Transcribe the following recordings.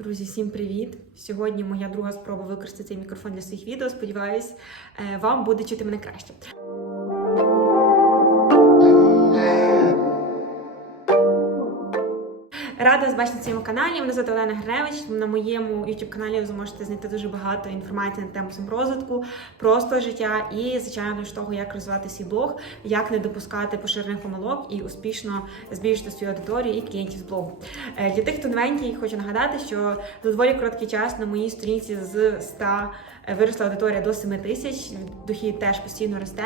Друзі, всім привіт! Сьогодні моя друга спроба використати цей мікрофон для своїх відео. Сподіваюсь, е, вам буде чути мене краще. Рада вас бачити на цьому каналі. Мене звати Олена Гревич. На моєму youtube каналі ви зможете знайти дуже багато інформації на тему саморозвитку, просто життя і, звичайно, ж того, як розвивати свій блог, як не допускати поширених помилок і успішно збільшити свою аудиторію і клієнтів з блогу. Е, Для тих, хто новенький, хочу нагадати, що за доволі короткий час на моїй сторінці з 100 виросла аудиторія до 7 тисяч. Дохід теж постійно росте.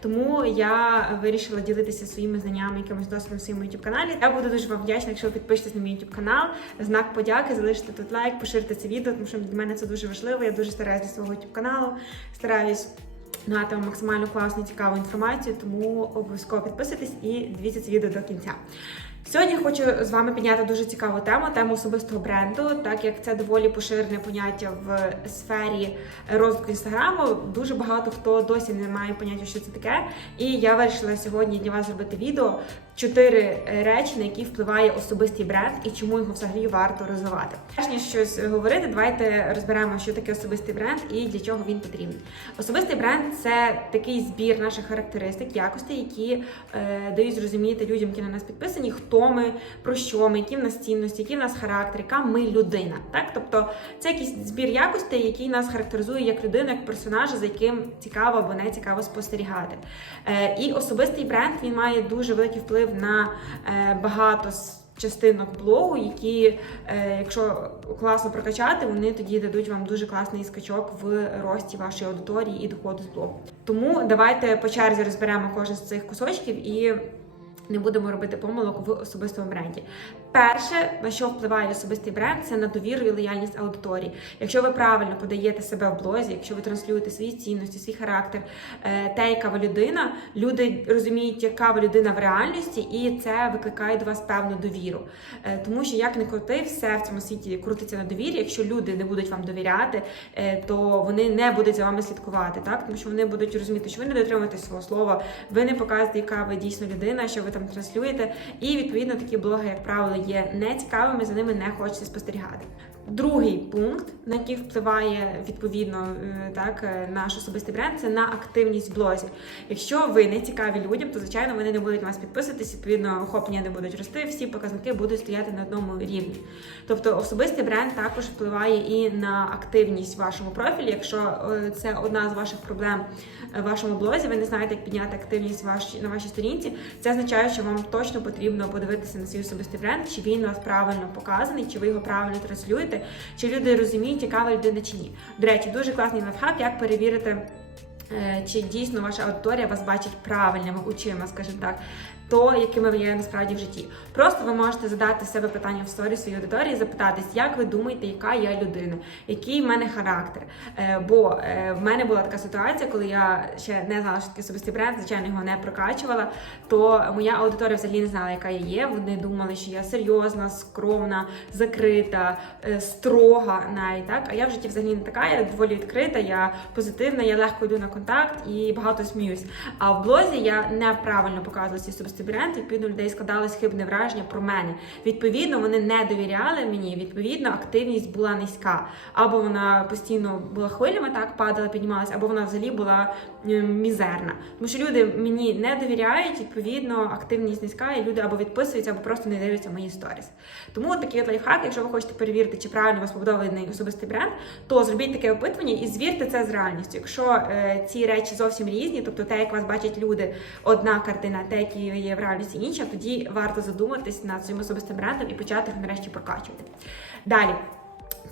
Тому я вирішила ділитися своїми знаннями, якимось досвідом своєму youtube каналі. Я буду дуже вам вдячна, якщо ви підпишетесь на мій youtube канал. Знак подяки, залишите тут лайк, поширите це відео, тому що для мене це дуже важливо. Я дуже стараюся для свого youtube каналу. Стараюсь. Нагадати вам максимально класну цікаву інформацію, тому обов'язково підписуйтесь і дивіться це відео до кінця. Сьогодні хочу з вами підняти дуже цікаву тему тему особистого бренду, так як це доволі поширене поняття в сфері розвитку інстаграму. Дуже багато хто досі не має поняття, що це таке. І я вирішила сьогодні для вас зробити відео чотири речі, на які впливає особистий бренд і чому його взагалі варто розвивати. Перш ніж щось говорити, давайте розберемо, що таке особистий бренд і для чого він потрібен. Особистий бренд це такий збір наших характеристик, якостей, які е, дають зрозуміти людям, які на нас підписані, хто ми, про що ми, які в нас цінності, який в нас характер, яка ми людина. Так, тобто це якийсь збір якостей, який нас характеризує як людину, як персонажа, за яким цікаво або не цікаво спостерігати. Е, і особистий бренд він має дуже великий вплив на е, багато частинок блогу, які, е, якщо класно прокачати, вони тоді дадуть вам дуже класний скачок в рості вашої аудиторії і доходу з блогу. Тому давайте по черзі розберемо кожен з цих кусочків і. Не будемо робити помилок в особистому бренді. Перше, на що впливає особистий бренд, це на довіру і лояльність аудиторії. Якщо ви правильно подаєте себе в блозі, якщо ви транслюєте свої цінності, свій характер, е, те, яка ви людина, люди розуміють, яка ви людина в реальності, і це викликає до вас певну довіру. Е, Тому що як не крути, все в цьому світі крутиться на довірі. Якщо люди не будуть вам довіряти, е, то вони не будуть за вами слідкувати, так тому що вони будуть розуміти, що ви не дотримуєтесь свого слова, ви не показуєте, яка ви дійсно людина, що ви там транслюєте. І відповідно такі блоги, як правило, є нецікавими, за ними не хочеться спостерігати. Другий пункт, на який впливає відповідно е, так е, наш особистий бренд, це на активність в блозі. Якщо ви не цікаві людям, то звичайно вони не будуть вас підписуватись, відповідно, охоплення не будуть рости, всі показники будуть стояти на одному рівні. Тобто особистий бренд також впливає і на активність в вашому профілі. Якщо е, це одна з ваших проблем в вашому блозі, ви не знаєте, як підняти активність на вашій сторінці, це означає, що вам точно потрібно подивитися на свій особистий бренд, чи він у вас правильно показаний, чи ви його правильно транслюєте, чи люди розуміють, яка ви людина чи ні. До речі, дуже класний лайфхак, як перевірити. е, Чи дійсно ваша аудиторія вас бачить правильними очима, скажімо так, то, якими ви є насправді в житті. Просто ви можете задати себе питання в сторі своїй аудиторії, запитатись, як ви думаєте, яка я людина, який в мене характер. Е, бо е, в мене була така ситуація, коли я ще не знала, що таке особистий бренд, звичайно, його не прокачувала. То моя аудиторія взагалі не знала, яка я є. Вони думали, що я серйозна, скромна, закрита, е, строга навіть так. А я в житті взагалі не така, я доволі відкрита, я позитивна, я легко йду на контакт і багато сміюсь. А в блозі я неправильно показувала свій особистий бренд. Відповідно, у людей складалось хибне враження про мене. Відповідно, вони не довіряли мені. Відповідно, активність була низька. Або вона постійно була хвилями, так падала, піднімалася, або вона взагалі була е, мізерна. Тому що люди мені не довіряють, відповідно, активність низька, і люди або відписуються, або просто не дивляться мої сторіс. Тому такий от лайфхак, якщо ви хочете перевірити, чи правильно у вас побудований особистий бренд, то зробіть таке опитування і звірте це з реальністю. Якщо е, ці речі зовсім різні, тобто те, як вас бачать люди, одна картина, те, які є в реальності інша, тоді варто задуматись над своїм особистим брендом і почати їх нарешті прокачувати. Далі.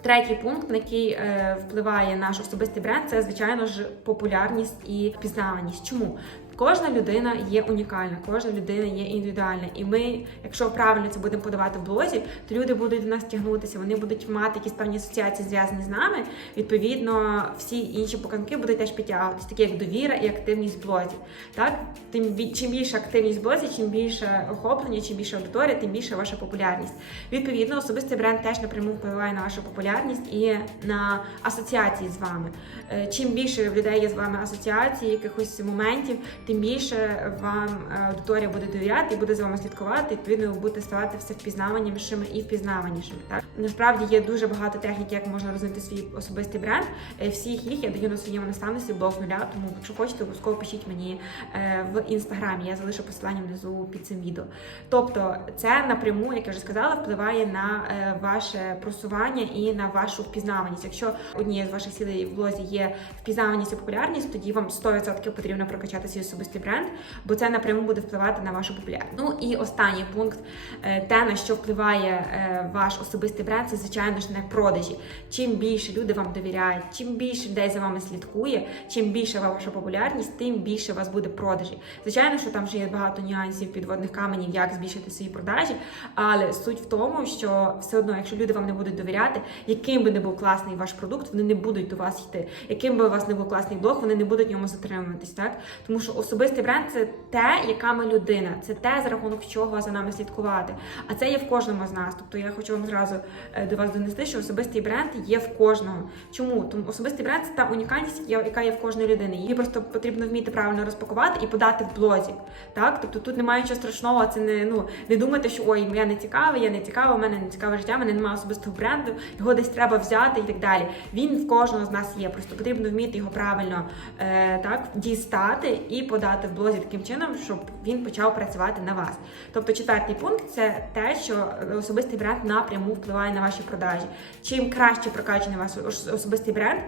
Третій пункт, на який е, впливає наш особистий бренд, це звичайно ж популярність і впізнаваність. Чому? Кожна людина є унікальна, кожна людина є індивідуальна. І ми, якщо правильно це будемо подавати в блозі, то люди будуть до нас тягнутися, вони будуть мати якісь певні асоціації зв'язані з нами. Відповідно, всі інші показники будуть теж підтягуватися, такі як довіра і активність в блозі. Так, тим чим більше активність в блозі, чим більше охоплення, чим більше аудиторія, тим більше ваша популярність. Відповідно, особистий бренд теж напряму впливає на вашу популярність і на асоціації з вами. Е, Чим більше в людей є з вами асоціацій, якихось моментів, тим більше вам е, аудиторія буде довіряти і буде за вами слідкувати. Відповідно, ви будете ставати все впізнаванішими і впізнаванішими. Так насправді є дуже багато технік, як можна розвинути свій особистий бренд. Е, Всіх їх я даю на своєму наставництві блог нуля. Тому, якщо хочете, обов'язково пишіть мені е, в інстаграмі. Я залишу посилання внизу під цим відео. Тобто, це напряму, як я вже сказала, впливає на е, ваше просування і на вашу впізнаваність. Якщо однією з ваших цілей в блозі є впізнаваність і популярність, тоді вам 100% потрібно прокачати свій особистий бренд, бо це напряму буде впливати на вашу популярність. Ну і останній пункт, те на що впливає ваш особистий бренд, це звичайно ж не продажі. Чим більше люди вам довіряють, чим більше людей за вами слідкує, чим більше ваша популярність, тим більше у вас буде продажі. Звичайно, що там ще є багато нюансів, підводних каменів, як збільшити свої продажі. Але суть в тому, що все одно, якщо люди вам не будуть довіряти, яким би не був класний ваш продукт, вони не будуть до вас йти. Яким би у вас не був класний блог, вони не будуть ньому затримуватись. Так тому що особистий бренд це те, яка ми людина, це те, за рахунок чого за нами слідкувати. А це є в кожному з нас. Тобто я хочу вам зразу до вас донести, що особистий бренд є в кожного. Чому? Тому особистий бренд це та унікальність, яка є в кожної людини. Її просто потрібно вміти правильно розпакувати і подати в блозі. Так, тобто тут немає нічого страшного, це не ну не думати, що ой, я не цікавий, я не цікава, у мене не цікаве життя, в мене немає особистого бренду, його десь треба взяти і так далі. Він в кожного з нас є. Просто потрібно вміти його правильно е, так дістати і подати в блозі таким чином, щоб він почав працювати на вас. Тобто, четвертий пункт це те, що особистий бренд напряму впливає на ваші продажі. Чим краще прокачаний ваш особистий бренд.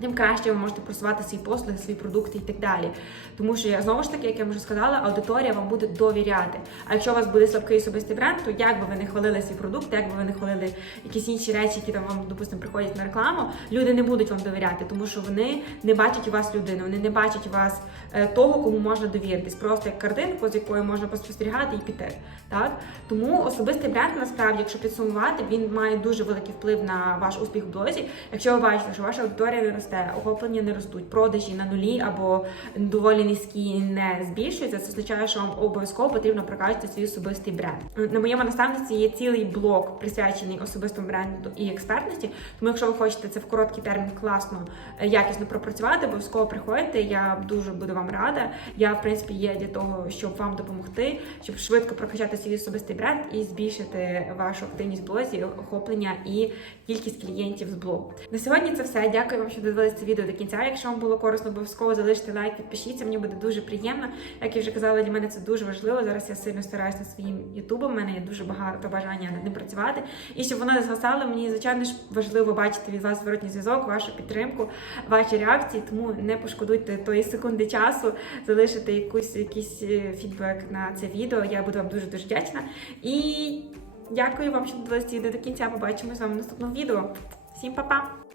Тим краще ви можете просувати свої послуги, свої продукти і так далі. Тому що я знову ж таки, як я вже сказала, аудиторія вам буде довіряти. А якщо у вас буде слабкий особистий бренд, то як би ви не хвалили свій продукт, як би ви не хвалили якісь інші речі, які там вам, допустимо, приходять на рекламу, люди не будуть вам довіряти, тому що вони не бачать у вас людину, вони не бачать у вас е, того, кому можна довіритись, просто як картинку, з якою можна поспостерігати і піти. Так тому особистий бренд насправді, якщо підсумувати, він має дуже великий вплив на ваш успіх в блозі. Якщо ви бачите, що ваша аудиторія не росте, охоплення не ростуть, продажі на нулі або доволі низькі не збільшуються, це означає, що вам обов'язково потрібно прокачати свій особистий бренд. На моєму наставниці є цілий блок присвячений особистому бренду і експертності. Тому, якщо ви хочете це в короткий термін класно, е, якісно пропрацювати, обов'язково приходьте. Я дуже буду вам рада. Я, в принципі, є для того, щоб вам допомогти, щоб швидко прокачати свій особистий бренд і збільшити вашу активність в блозі, охоплення і кількість клієнтів з блогу. На сьогодні це все. Дякую вам, що додивилися це відео до кінця. Якщо вам було корисно, обов'язково залиште лайк, підпишіться. Мені буде дуже приємно. Як я вже казала, для мене це дуже важливо. Зараз я сильно стараюся над своїм ютубом. У мене є дуже багато бажання над ним працювати. І щоб воно не згасало, мені звичайно ж важливо бачити від вас зворотній зв'язок, вашу підтримку, ваші реакції. Тому не пошкодуйте тої секунди часу, залишити якусь якийсь е, фідбек на це відео. Я буду вам дуже дуже вдячна. І дякую вам, що додивилися це відео до кінця. Побачимось з вами в наступному відео. Всім па-па!